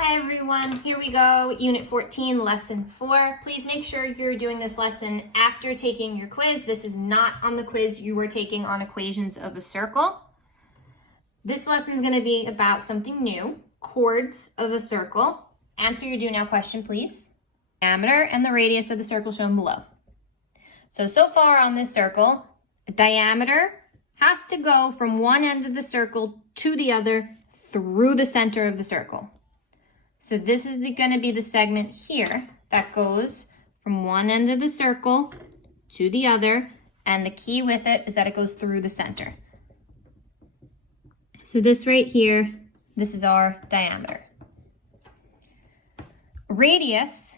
Hi everyone, here we go, Unit 14, Lesson 4. Please make sure you're doing this lesson after taking your quiz. This is not on the quiz you were taking on equations of a circle. This lesson is going to be about something new, chords of a circle. Answer your do now question, please. Diameter and the radius of the circle shown below. So far on this circle, the diameter has to go from one end of the circle to the other through the center of the circle. So this is going to be the segment here that goes from one end of the circle to the other, and the key with it is that it goes through the center. So this right here, this is our diameter. Radius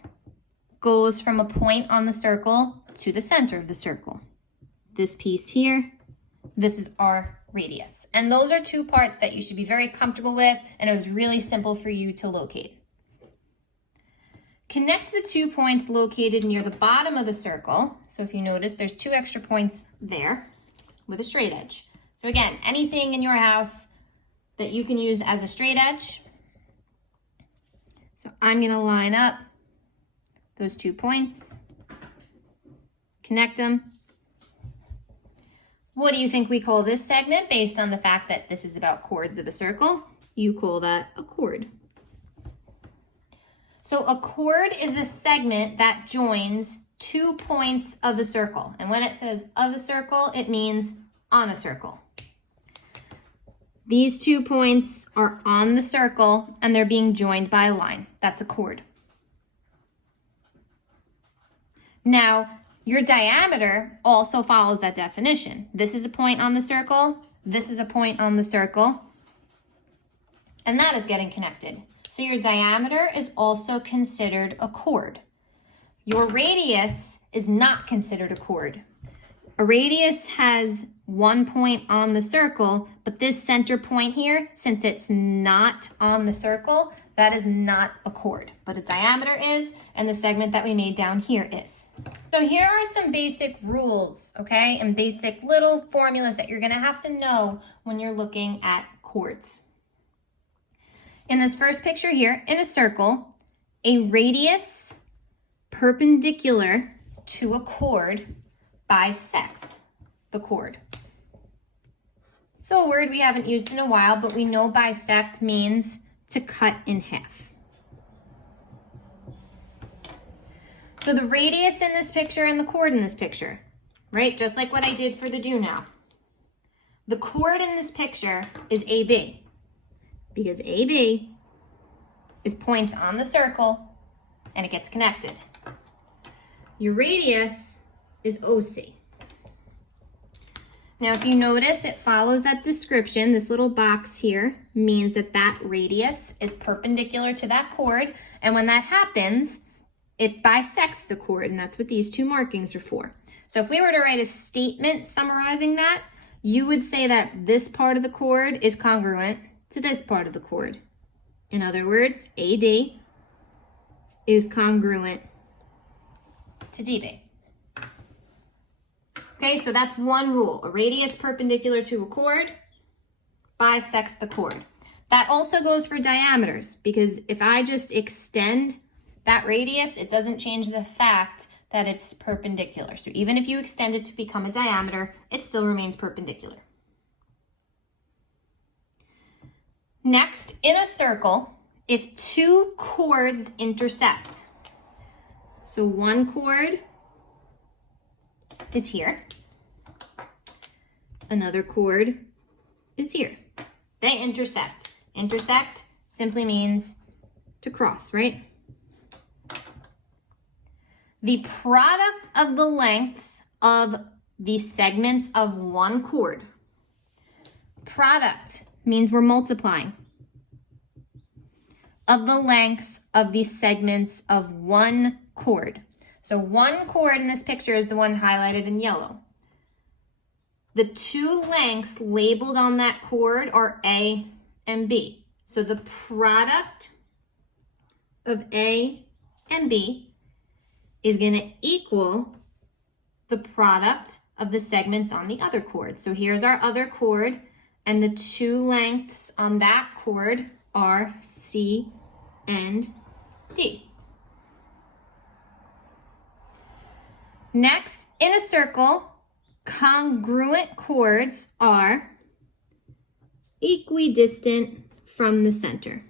goes from a point on the circle to the center of the circle. This piece here, this is our radius. And those are two parts that you should be very comfortable with, and it was really simple for you to locate. Connect the 2 points located near the bottom of the circle. So if you notice, there's 2 extra points there with a straight edge. So again, anything in your house that you can use as a straight edge. So I'm going to line up those 2 points, connect them. What do you think we call this segment based on the fact that this is about chords of a circle? You call that a chord. So a chord is a segment that joins 2 points of a circle. And when it says of a circle, it means on a circle. These 2 points are on the circle and they're being joined by a line. That's a chord. Now, your diameter also follows that definition. This is a point on the circle. This is a point on the circle. And that is getting connected. So your diameter is also considered a chord. Your radius is not considered a chord. A radius has 1 point on the circle, but this center point here, since it's not on the circle, that is not a chord. But a diameter is, and the segment that we made down here is. So here are some basic rules, okay? And basic little formulas that you're gonna have to know when you're looking at chords. In this first picture here, in a circle, a radius perpendicular to a chord bisects the chord. So a word we haven't used in a while, but we know bisect means to cut in half. So the radius in this picture and the chord in this picture, right? Just like what I did for the do now. The chord in this picture is AB. Because AB is points on the circle and it gets connected. Your radius is OC. Now, if you notice, it follows that description. This little box here means that that radius is perpendicular to that chord. And when that happens, it bisects the chord, and that's what these 2 markings are for. So if we were to write a statement summarizing that, you would say that this part of the chord is congruent to this part of the chord. In other words, AD is congruent to DB. Okay, so that's one rule. A radius perpendicular to a chord bisects the chord. That also goes for diameters, because if I just extend that radius, it doesn't change the fact that it's perpendicular. So even if you extend it to become a diameter, it still remains perpendicular. Next, in a circle, if 2 chords intersect, so one chord is here, another chord is here. They intersect. Intersect simply means to cross, right? The product of the lengths of the segments of one chord. Product means we're multiplying. Of the lengths of the segments of one chord. So one chord in this picture is the one highlighted in yellow. The 2 lengths labeled on that chord are A and B. So the product of A and B is going to equal the product of the segments on the other chord. So here's our other chord, and the 2 lengths on that chord are C and D. Next, in a circle, congruent chords are equidistant from the center.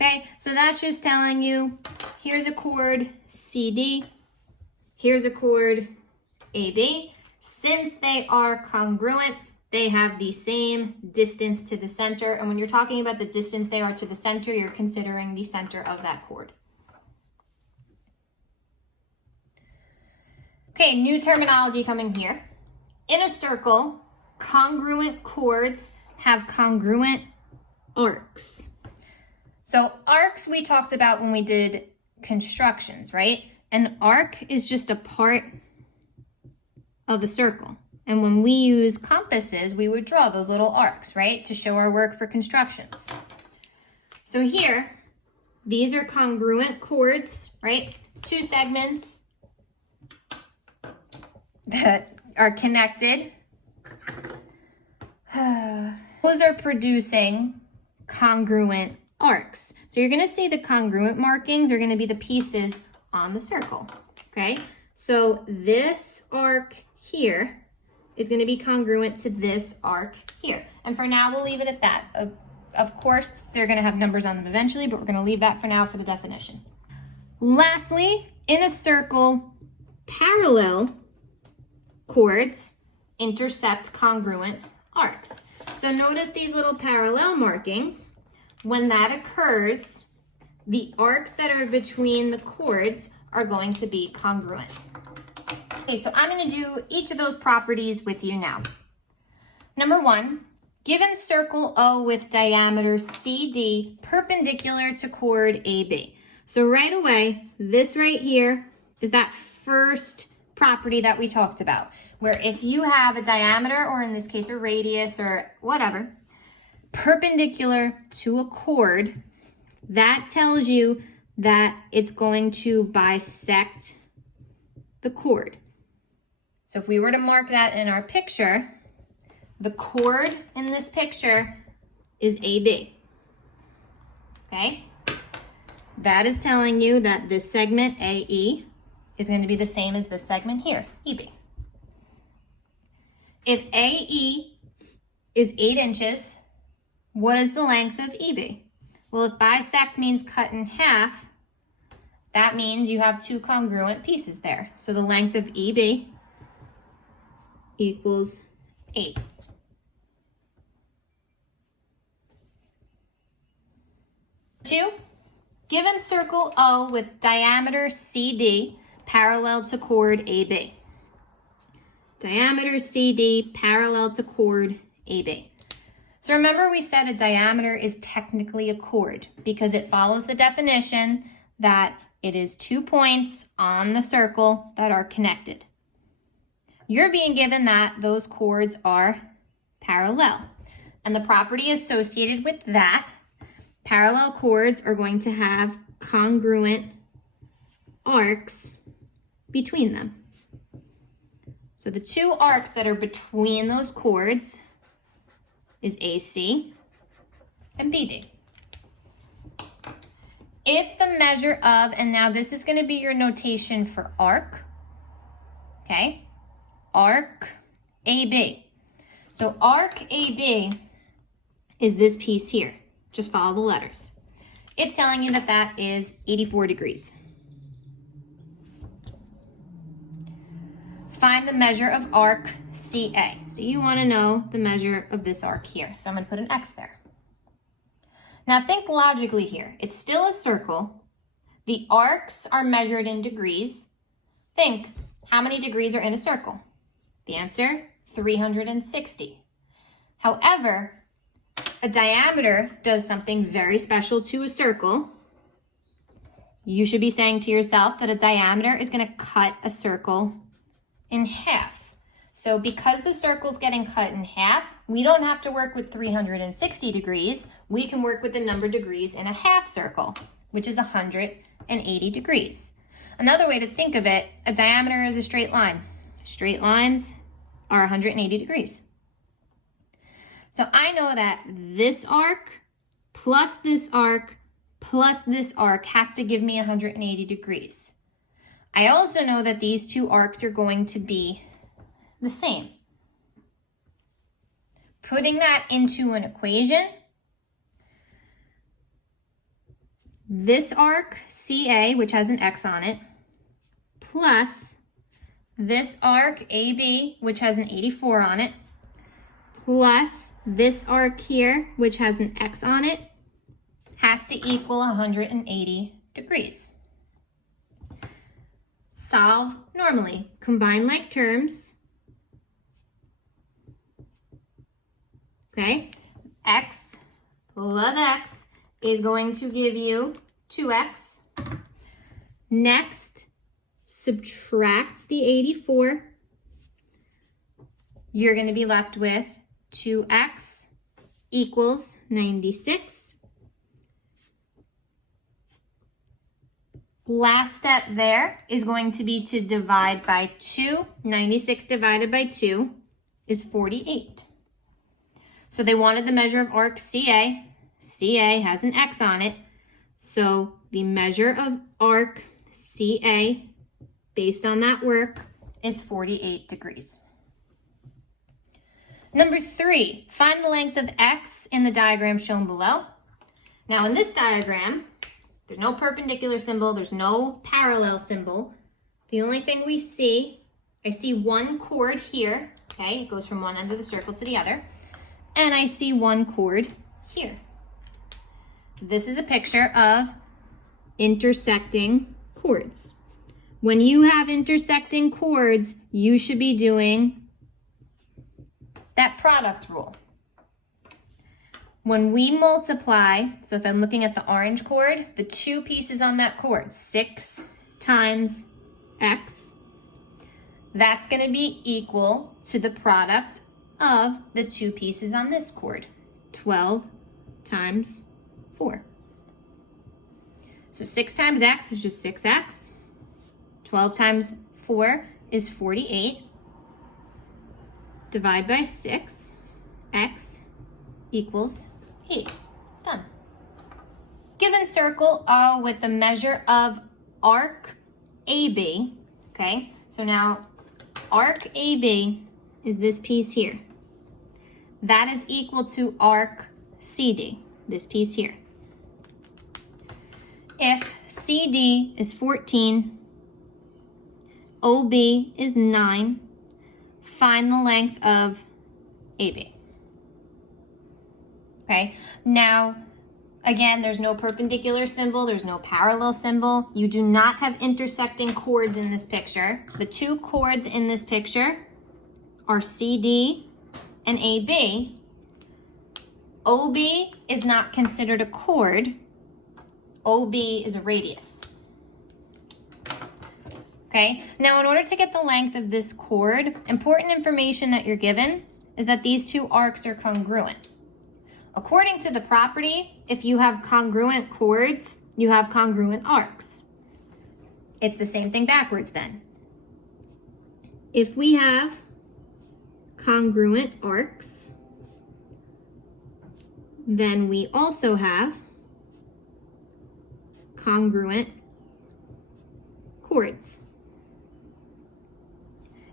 Okay, so that's just telling you, here's a chord CD, here's a chord AB. Since they are congruent, they have the same distance to the center. And when you're talking about the distance they are to the center, you're considering the center of that chord. Okay, new terminology coming here. In a circle, congruent chords have congruent arcs. So arcs we talked about when we did constructions, right? An arc is just a part of a circle. And when we use compasses, we would draw those little arcs, right? To show our work for constructions. So here, these are congruent chords, right? Two segments that are connected. Those are producing congruent arcs. So you're going to see the congruent markings are going to be the pieces on the circle, okay? So this arc here is going to be congruent to this arc here. And for now, we'll leave it at that. Of course, they're going to have numbers on them eventually, but we're going to leave that for now for the definition. Lastly, in a circle, parallel chords intercept congruent arcs. So notice these little parallel markings. When that occurs, the arcs that are between the chords are going to be congruent. Okay, so I'm going to do each of those properties with you now. Number one, given circle O with diameter CD perpendicular to chord AB. So right away, this right here is that first property that we talked about, where if you have a diameter, or in this case a radius or whatever, perpendicular to a chord, that tells you that it's going to bisect the chord. So if we were to mark that in our picture, the chord in this picture is AB. Okay? That is telling you that this segment AE is going to be the same as this segment here, EB. If AE is 8 inches, what is the length of EB? Well, if bisect means cut in half, that means you have two congruent pieces there. So the length of EB equals 8. Two, given circle O with diameter CD parallel to chord AB. Diameter CD parallel to chord AB. So remember we said a diameter is technically a chord because it follows the definition that it is 2 points on the circle that are connected. You're being given that those chords are parallel. And the property associated with that, parallel chords are going to have congruent arcs between them. So the two arcs that are between those chords is AC and BD. If the measure of, and now this is going to be your notation for arc, okay? Arc AB. So arc AB is this piece here. Just follow the letters. It's telling you that that is 84 degrees. Find the measure of arc CA. So you want to know the measure of this arc here. So I'm going to put an X there. Now think logically here. It's still a circle. The arcs are measured in degrees. Think, how many degrees are in a circle? The answer, 360. However, a diameter does something very special to a circle. You should be saying to yourself that a diameter is going to cut a circle in half. So because the circle's getting cut in half, we don't have to work with 360 degrees. We can work with the number of degrees in a half circle, which is 180 degrees. Another way to think of it, a diameter is a straight line. Straight lines are 180 degrees. So I know that this arc plus this arc has to give me 180 degrees. I also know that these two arcs are going to be the same. Putting that into an equation, this arc, CA, which has an X on it, plus this arc, AB, which has an 84 on it, plus this arc here, which has an X on it, has to equal 180 degrees. Solve normally. Combine like terms. Okay, X plus X is going to give you 2X. Next, subtract the 84. You're going to be left with 2X equals 96. Last step there is going to be to divide by 2. 96 divided by 2 is 48. So they wanted the measure of arc CA. CA has an X on it. So the measure of arc CA, based on that work, is 48 degrees. Number 3, find the length of X in the diagram shown below. Now in this diagram, there's no perpendicular symbol, there's no parallel symbol. The only thing we see, I see one chord here, okay? It goes from one end of the circle to the other. And I see one chord here. This is a picture of intersecting chords. When you have intersecting chords, you should be doing that product rule. When we multiply, so if I'm looking at the orange chord, the two pieces on that chord, 6 times X, that's going to be equal to the product of the two pieces on this chord, 12 times 4. So 6 times X is just 6X. 12 times 4 is 48. Divide by 6. X equals 8. Done. Given circle O with the measure of arc AB, okay? So now arc AB is this piece here. That is equal to arc CD, this piece here. If CD is 14, OB is 9, find the length of AB. Okay, now, again, there's no perpendicular symbol, there's no parallel symbol. You do not have intersecting chords in this picture. The two chords in this picture are CD and AB. OB is not considered a chord. OB is a radius. Okay, now in order to get the length of this chord, important information that you're given is that these two arcs are congruent. According to the property, if you have congruent chords, you have congruent arcs. It's the same thing backwards then. If we have congruent arcs, then we also have congruent chords.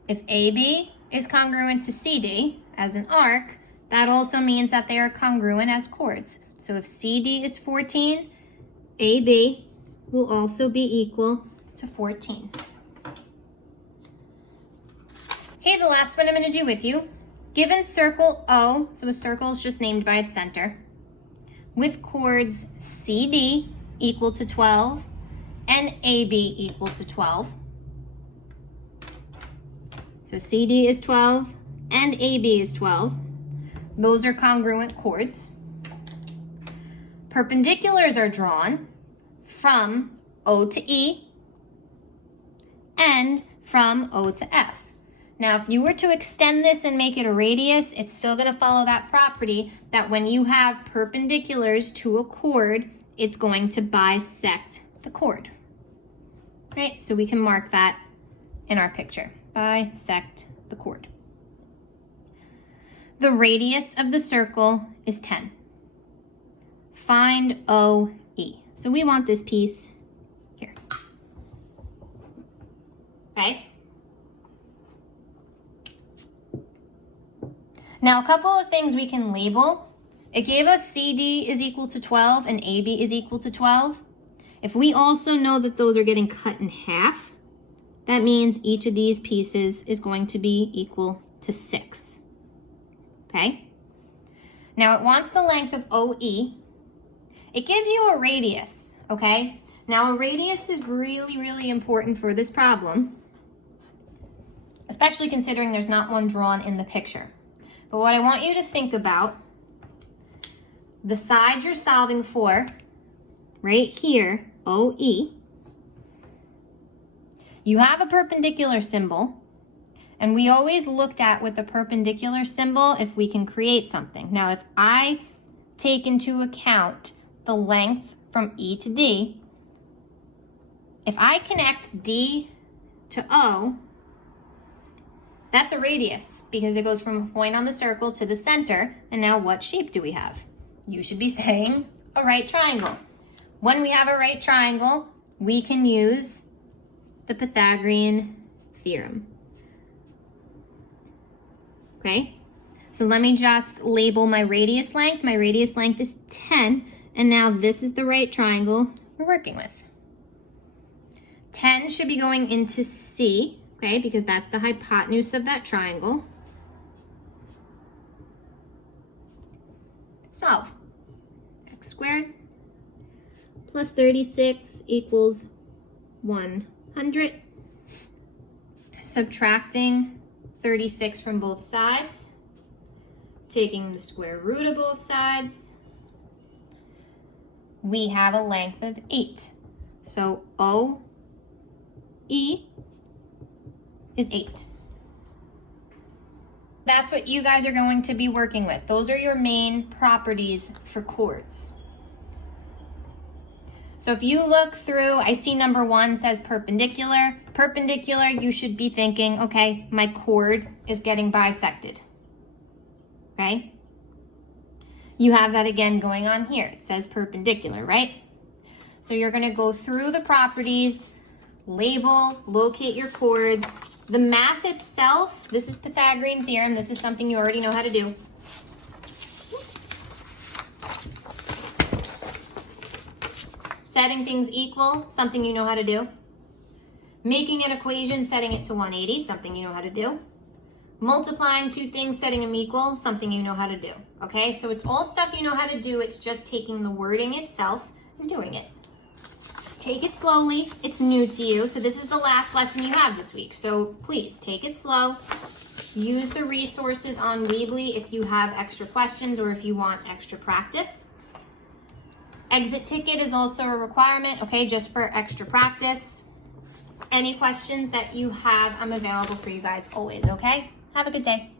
If AB is congruent to CD as an arc, that also means that they are congruent as chords. So if CD is 14, AB will also be equal to 14. Okay, the last one I'm going to do with you. Given circle O, so a circle is just named by its center, with chords CD equal to 12 and AB equal to 12. So CD is 12 and AB is 12. Those are congruent chords. Perpendiculars are drawn from O to E and from O to F. Now, if you were to extend this and make it a radius, it's still going to follow that property that when you have perpendiculars to a chord, it's going to bisect the chord. Right? So we can mark that in our picture. Bisect the chord. The radius of the circle is 10. find OE. So we want this piece here. Okay? Now, a couple of things we can label. It gave us CD is equal to 12 and AB is equal to 12. If we also know that those are getting cut in half, that means each of these pieces is going to be equal to 6. Okay? Now, it wants the length of OE. It gives you a radius, okay? Now, a radius is really, really important for this problem, especially considering there's not one drawn in the picture. But what I want you to think about, the side you're solving for, right here, OE, you have a perpendicular symbol, and we always looked at with the perpendicular symbol if we can create something. Now, if I take into account the length from E to D, if I connect D to O, that's a radius because it goes from a point on the circle to the center. And now what shape do we have? You should be saying a right triangle. When we have a right triangle, we can use the Pythagorean theorem. Okay, so let me just label my radius length. My radius length is 10, and now this is the right triangle we're working with. 10 should be going into C, okay, because that's the hypotenuse of that triangle. Solve. X squared plus 36 equals 100. Subtracting 36 from both sides, taking the square root of both sides, we have a length of 8. So OE is 8. That's what you guys are going to be working with. Those are your main properties for chords. So if you look through, I see number 1 says perpendicular. Perpendicular, you should be thinking, okay, my chord is getting bisected. Okay? You have that again going on here. It says perpendicular, right? So you're going to go through the properties, label, locate your chords. The math itself, this is Pythagorean theorem. This is something you already know how to do. Setting things equal, something you know how to do. Making an equation, setting it to 180, something you know how to do. Multiplying two things, setting them equal, something you know how to do. Okay, so it's all stuff you know how to do. It's just taking the wording itself and doing it. Take it slowly. It's new to you. So this is the last lesson you have this week. So please take it slow. Use the resources on Weebly if you have extra questions or if you want extra practice. Exit ticket is also a requirement, okay, just for extra practice. Any questions that you have, I'm available for you guys always, okay? Have a good day.